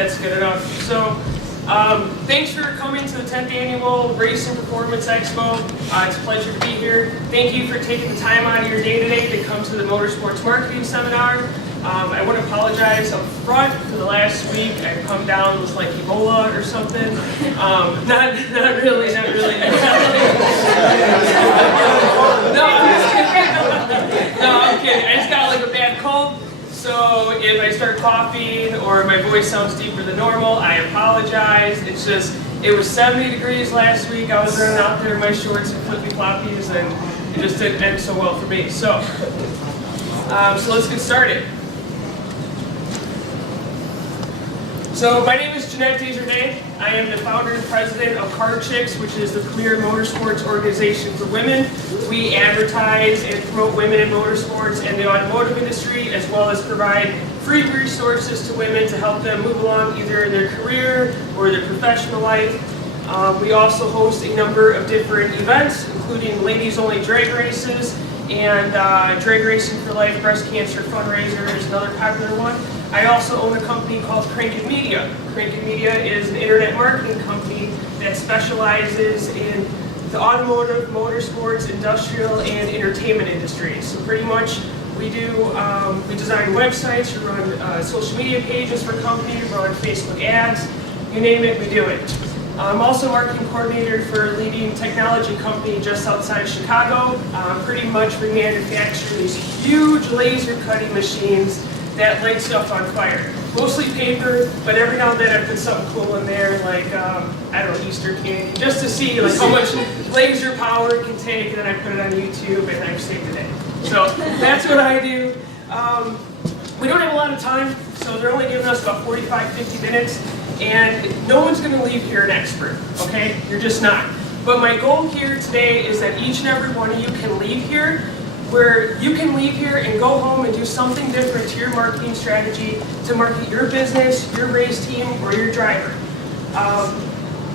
that's good enough. So, thanks for coming to the 10th Annual Race and Performance Expo. It's a pleasure to be here. Thank you for taking the time out of your day today to come to the Motorsports Marketing Seminar. I want to apologize up front for the last week. I've come down, it was like Ebola or something. Not really. No, I'm kidding. I just got like a bad cold. So if I start coughing or my voice sounds deeper than normal, I apologize. It's just, it was 70 degrees last week. I was running out there in my shorts and flippy floppies, and it just didn't end so well for me. So let's get started. So my name is Jeanette DesJardins. I am the founder and president of Chix, which is the premier motorsports organization for women. We advertise and promote women in motorsports and the automotive industry, as well as provide free resources to women to help them move along either in their career or their professional life. We also host a number of different events, including ladies-only drag races and Drag Racing for Life breast cancer fundraiser is another popular one. I also own a company called Crankin' Media. Crankin' Media is an internet marketing company that specializes in the automotive, motorsports, industrial, and entertainment industries. So pretty much we design websites, we run social media pages for companies, run Facebook ads, you name it, we do it. I'm also marketing coordinator for a leading technology company just outside of Chicago. Pretty much we manufacture these huge laser cutting machines that light stuff on fire. Mostly paper, but every now and then I put something cool in there, like, I don't know, Easter candy, just to see like how much laser power it can take, and then I put it on YouTube and I've saved the day. So that's what I do. We don't have a lot of time, so they're only giving us about 45, 50 minutes, and no one's gonna leave here an expert, okay? You're just not. But my goal here today is that each and every one of you can leave here where you can leave here and go home and do something different to your marketing strategy to market your business, your race team, or your driver.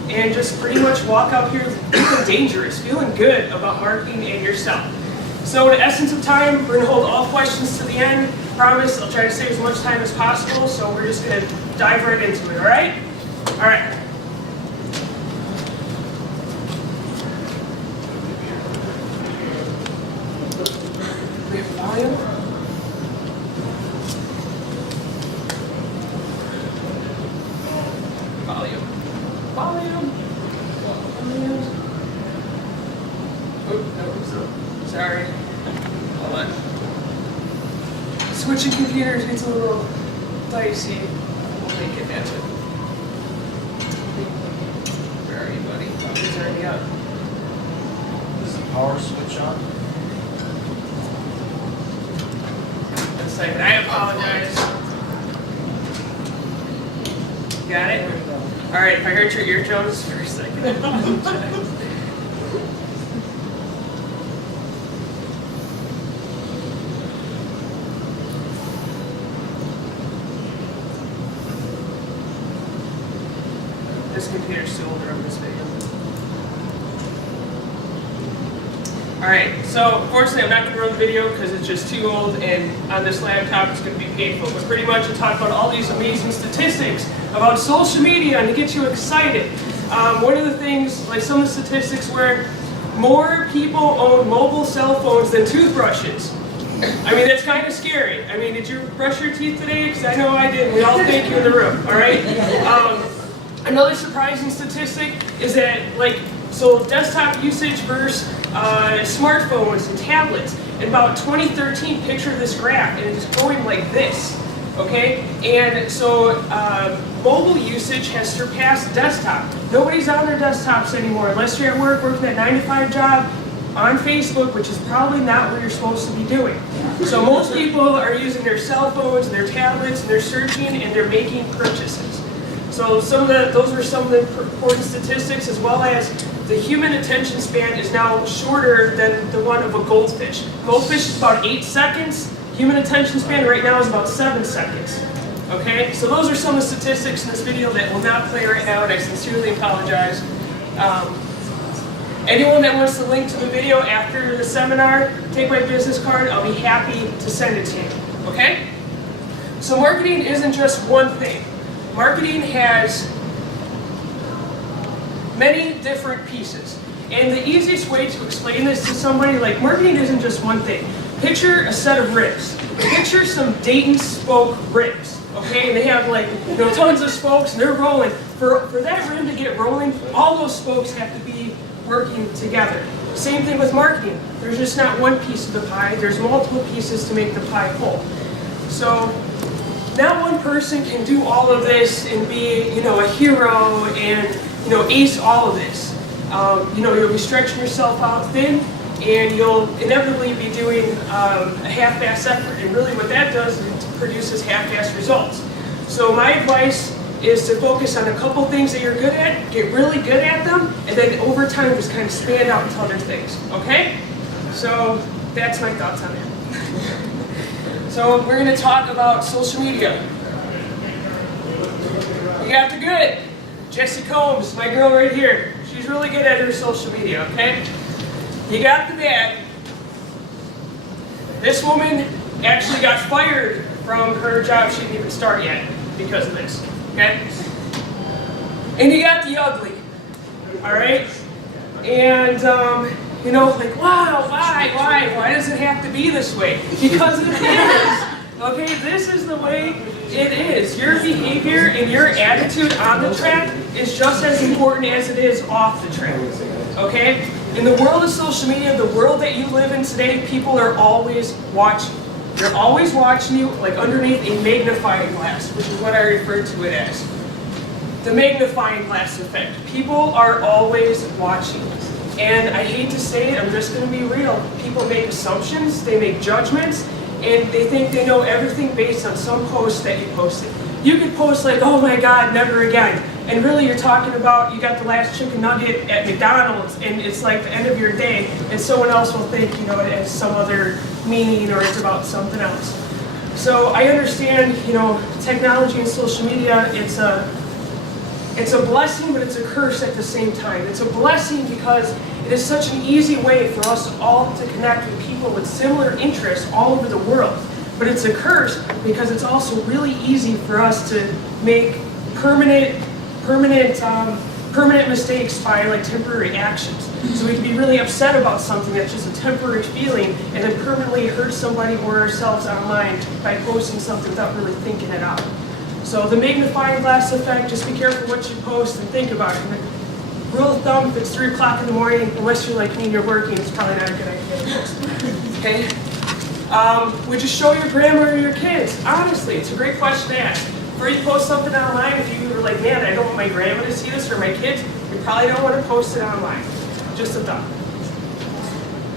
And just pretty much walk out here feeling dangerous, feeling good about marketing and yourself. So in the essence of time, we're gonna hold all questions to the end. Promise, I'll try to save as much time as possible, so we're just gonna dive right into it, all right? All right. Volume. Oh, no, sorry. Hold on. Switching computers gets a little dicey. We'll make it happen. Where are you, buddy? Oh, he's already up. Is the power switch on? Second. I apologize. Got it? Alright, if I hurt your eardrums for a second, I apologize. This computer's too older on this video. Alright, so unfortunately I'm not going to run the video because it's just too old, and on this laptop it's going to be painful. But pretty much I talk about all these amazing statistics about social media and to get you excited. One of the things, like some of the statistics where more people own mobile cell phones than toothbrushes. I mean, that's kind of scary. I mean, did you brush your teeth today? Because I know I did. We all thank you in the room, alright? Another surprising statistic is that, so desktop usage versus smartphones and tablets. In about 2013, picture this graph, and it's going like this, okay? And so mobile usage has surpassed desktop. Nobody's on their desktops anymore unless you're at work working that 9-to-5 job on Facebook, which is probably not what you're supposed to be doing. So most people are using their cell phones and their tablets, and they're searching and they're making purchases. So those were some of the important statistics, as well as the human attention span is now shorter than the one of a goldfish. Goldfish is about 8 seconds. Human attention span right now is about 7 seconds. Okay, so those are some of the statistics in this video that will not play right now, and I sincerely apologize. Anyone that wants to link to the video after the seminar, take my business card. I'll be happy to send it to you. Okay? So marketing isn't just one thing. marketing has many different pieces. And the easiest way to explain this to somebody, like marketing isn't just one thing. Picture a set of ribs. Picture some Dayton spoke ribs, okay? And they have like, tons of spokes and they're rolling. For that rim to get rolling, all those spokes have to be working together. Same thing with marketing. There's just not one piece of the pie, there's multiple pieces to make the pie whole. So, not one person can do all of this and be, a hero and, ace all of this. You'll be stretching yourself out thin, and you'll inevitably be doing a half-ass effort. And really what that does is it produces half-ass results. So my advice is to focus on a couple things that you're good at, get really good at them, and then over time just kind of expand out into other things, okay? So that's my thoughts on that. So we're going to talk about social media. You got the good. Jessie Combs, my girl right here. She's really good at her social media, okay? You got the bad. This woman actually got fired from her job she didn't even start yet because of this, okay? And you got the ugly, all right? And, like, wow, why does it have to be this way? Because it is, okay? This is the way it is. Your behavior and your attitude on the track is just as important as it is off the track, okay? In the world of social media, the world that you live in today, people are always watching. They're always watching you like underneath a magnifying glass, which is what I refer to it as. The magnifying glass effect. People are always watching. And I hate to say it, I'm just going to be real. People make assumptions, they make judgments, and they think they know everything based on some post that you posted. You could post like, oh my God, never again. And really you're talking about you got the last chicken nugget at McDonald's and it's like the end of your day and someone else will think, it has some other meaning or it's about something else. So I understand, technology and social media, it's a blessing, but it's a curse at the same time. It's a blessing because it is such an easy way for us all to connect with people with similar interests all over the world. But it's a curse because it's also really easy for us to make permanent mistakes by like temporary actions. So we can be really upset about something that's just a temporary feeling and then permanently hurt somebody or ourselves online by posting something without really thinking it out. So the magnifying glass effect, just be careful what you post and think about it. And rule of thumb, if it's 3 o'clock in the morning, unless you're like me and you're working, it's probably not a good idea to post. Okay? Would you show your grandma or your kids? Honestly, it's a great question to ask. Before you post something online, if you were like, man, I don't want my grandma to see this or my kids, you probably don't want to post it online. Just a thought.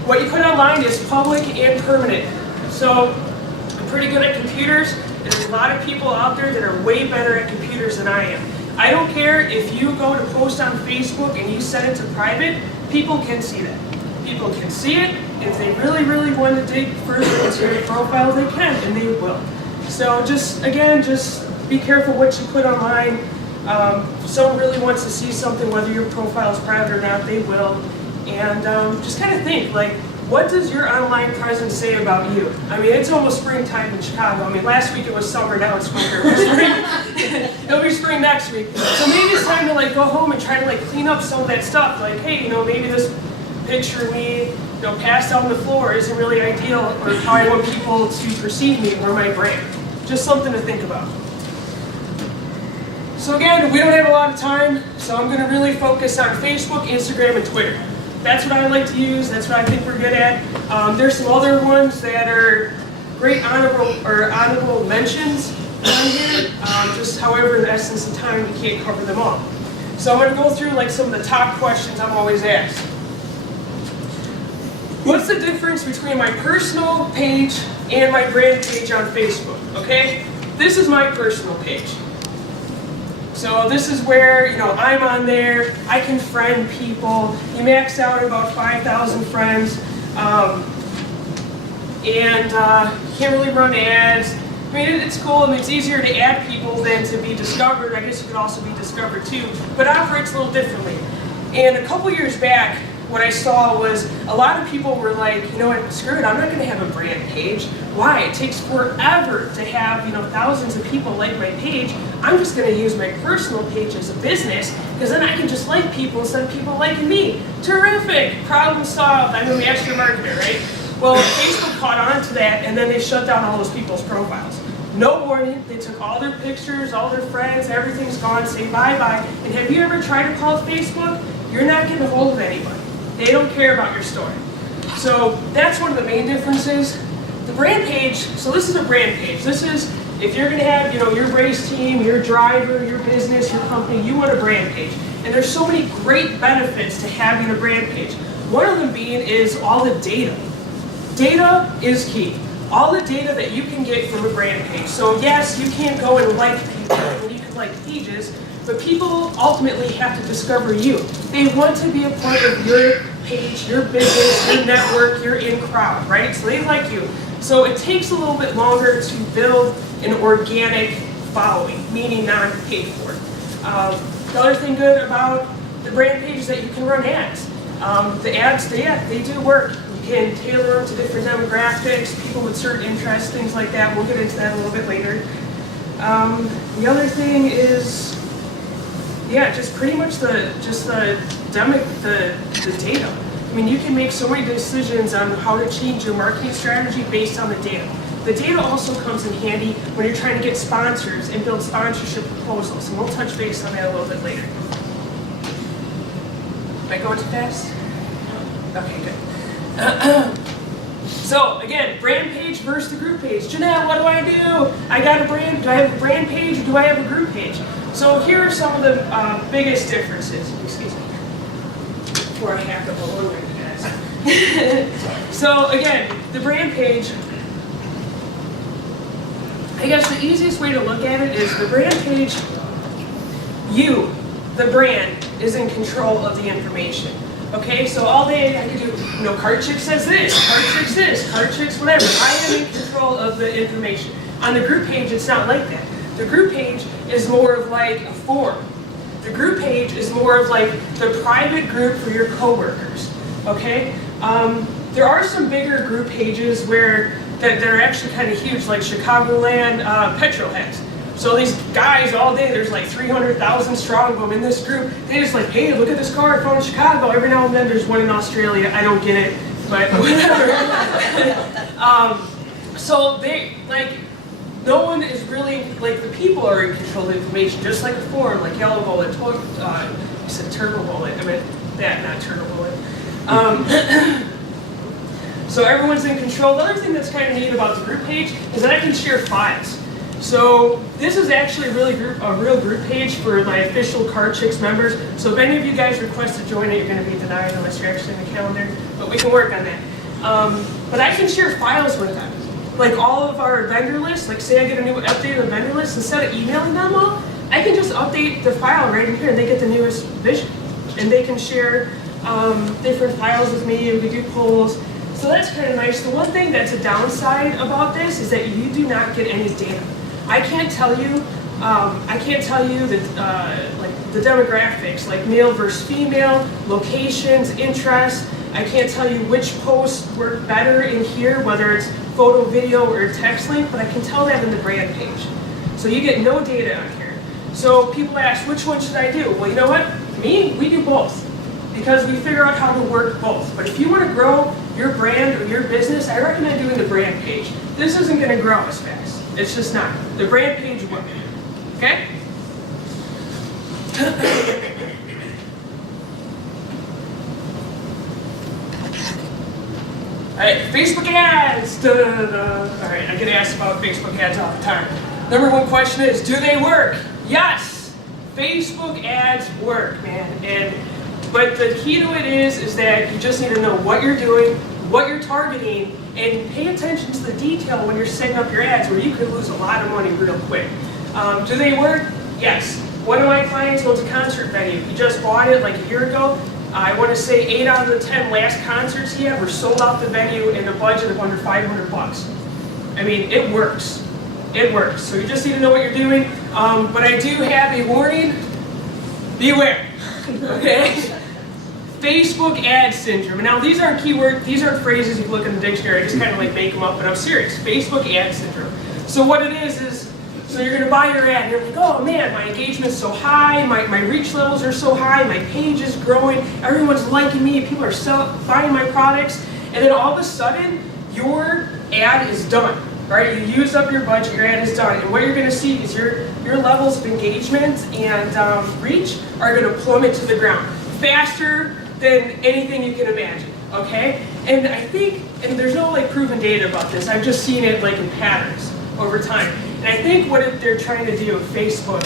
What you put online is public and permanent. So I'm pretty good at computers, and there's a lot of people out there that are way better at computers than I am. I don't care if you go to post on Facebook and you set it to private, people can see that. People can see it. If they really, really want to dig further into your profile, they can, and they will. So just be careful what you put online. If someone really wants to see something, whether your profile is private or not, they will. And just kind of think, like, what does your online presence say about you? I mean, it's almost springtime in Chicago. I mean, last week it was summer, now it's winter. It'll be spring next week. So maybe it's time to like go home and try to like clean up some of that stuff. Like, hey, maybe this picture of me, passed on the floor isn't really ideal, or how I want people to perceive me or my brand. Just something to think about. So again, we don't have a lot of time, so I'm going to really focus on Facebook, Instagram, and Twitter. That's what I like to use. That's what I think we're good at. There's some other ones that are great honorable mentions on here. Just however, in the essence of time, we can't cover them all. So I'm going to go through like some of the top questions I'm always asked. What's the difference between my personal page and my brand page on Facebook? Okay, this is my personal page. So this is where, I'm on there, I can friend people, you max out about 5,000 friends, and you can't really run ads. I mean, it's cool, and it's easier to add people than to be discovered. I guess you could also be discovered too, but it operates a little differently. And a couple years back, what I saw was a lot of people were like, you know what, screw it, I'm not going to have a brand page. Why? It takes forever to have, you know, thousands of people like my page. I'm just going to use my personal page as a business, because then I can just like people instead of people liking me. Terrific! Problem solved. I'm a master marketer, right? Well, Facebook caught on to that, and then they shut down all those people's profiles. No warning, they took all their pictures, all their friends, everything's gone, say bye-bye. And have you ever tried to call Facebook? You're not getting a hold of anybody. They don't care about your story. So that's one of the main differences. The brand page, so this is a brand page. This is, if you're gonna have, you know, your race team, your driver, your business, your company, you want a brand page. And there's so many great benefits to having a brand page. One of them being is all the data. Data is key. All the data that you can get from a brand page. So yes, you can't go and like people, and you can like pages, but people ultimately have to discover you. They want to be a part of your page, your business, your network, your in-crowd, right? So they like you. So it takes a little bit longer to build an organic following, meaning non-paid for. The other thing good about the brand page is that you can run ads. The ads, they do work. You can tailor them to different demographics, people with certain interests, things like that. We'll get into that a little bit later. The other thing is, yeah, just pretty much the data. I mean, you can make so many decisions on how to change your marketing strategy based on the data. The data also comes in handy when you're trying to get sponsors and build sponsorship proposals, and we'll touch base on that a little bit later. Am I going too fast? Okay, good. So again, brand page versus the group page. Jeanette, what do I do? I got a brand. Do I have a brand page or do I have a group page? So here are some of the biggest differences. Excuse me. Before I hack up a little bit, guys. So again, the brand page. I guess the easiest way to look at it is the brand page. You, the brand, is in control of the information. Okay, so all day I could do, you know, Chix says this, Chix this, Chix whatever. I am in control of the information. On the group page, it's not like that. The group page is more of like a forum. The group page is more of like the private group for your coworkers. Okay, there are some bigger group pages where they're actually kind of huge, like Chicagoland petrol heads. So these guys all day, there's like 300,000 strong of them in this group. They just like, hey, look at this car I found in Chicago. Every now and then there's one in Australia. I don't get it, but whatever. So they, like, no one is really, like, the people are in control of the information, just like a forum, like Yellow Bullet, I said Turbo Bullet. I meant that, not Turbo Bullet. So everyone's in control. The other thing that's kind of neat about the group page is that I can share files. So this is actually a real group page for my official Chix members. So if any of you guys request to join it, you're going to be denied unless you're actually in the calendar. But we can work on that. But I can share files with them. Like all of our vendor lists, like say I get a new update of the vendor list, instead of emailing them all, I can just update the file right in here and they get the newest vision. And they can share different files with me, and we do polls. So that's kind of nice. The one thing that's a downside about this is that you do not get any data. I can't tell you that like the demographics, like male versus female, locations, interests. I can't tell you which posts work better in here, whether it's photo, video, or text link, but I can tell that in the brand page. So you get no data on here. So people ask, which one should I do? Well, you know what? We do both, because we figure out how to work both. But if you want to grow your brand or your business, I recommend doing the brand page. This isn't going to grow as fast. It's just not. The brand page will. Okay? Alright, Facebook ads! Alright, I get asked about Facebook ads all the time. Number one question is, do they work? Yes! Facebook ads work, man. But the key to it is that you just need to know what you're doing, what you're targeting, and pay attention to the detail when you're setting up your ads, where you could lose a lot of money real quick. Do they work? Yes. One of my clients owns a concert venue. He just bought it like a year ago. I want to say 8 out of the 10 last concerts he had were sold out the venue in a budget of under $500. I mean, it works. It works. So you just need to know what you're doing. But I do have a warning. Beware. Okay? Facebook ad syndrome. Now these aren't keywords, these aren't phrases you look in the dictionary, I just kind of like make them up, but I'm serious. Facebook ad syndrome. So what it is, so you're gonna buy your ad and you're like, oh man, my engagement's so high, my reach levels are so high, my page is growing, everyone's liking me, people are buying my products, and then all of a sudden, your ad is done. Right? You use up your budget, your ad is done, and what you're going to see is your levels of engagement and reach are going to plummet to the ground faster than anything you can imagine. Okay? And I think, and there's no like proven data about this. I've just seen it like in patterns over time. And I think what they're trying to do, Facebook,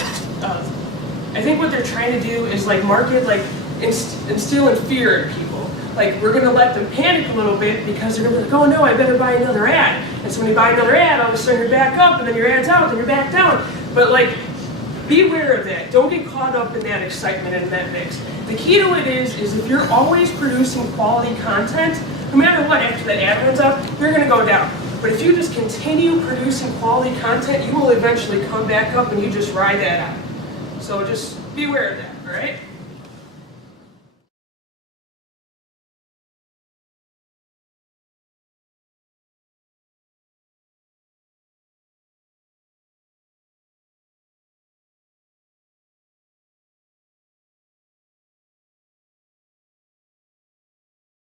I think what they're trying to do is like market, like instilling fear in people. Like, we're going to let them panic a little bit because they're going to be like, oh no, I better buy another ad. And so when you buy another ad, all of a sudden you're back up, and then your ad's out, and you're back down. But like, be aware of that. Don't get caught up in that excitement and that mix. The key to it is if you're always producing quality content, no matter what, after that ad runs out, you're going to go down. But if you just continue producing quality content, you will eventually come back up and you just ride that out. So just be aware of that, all right?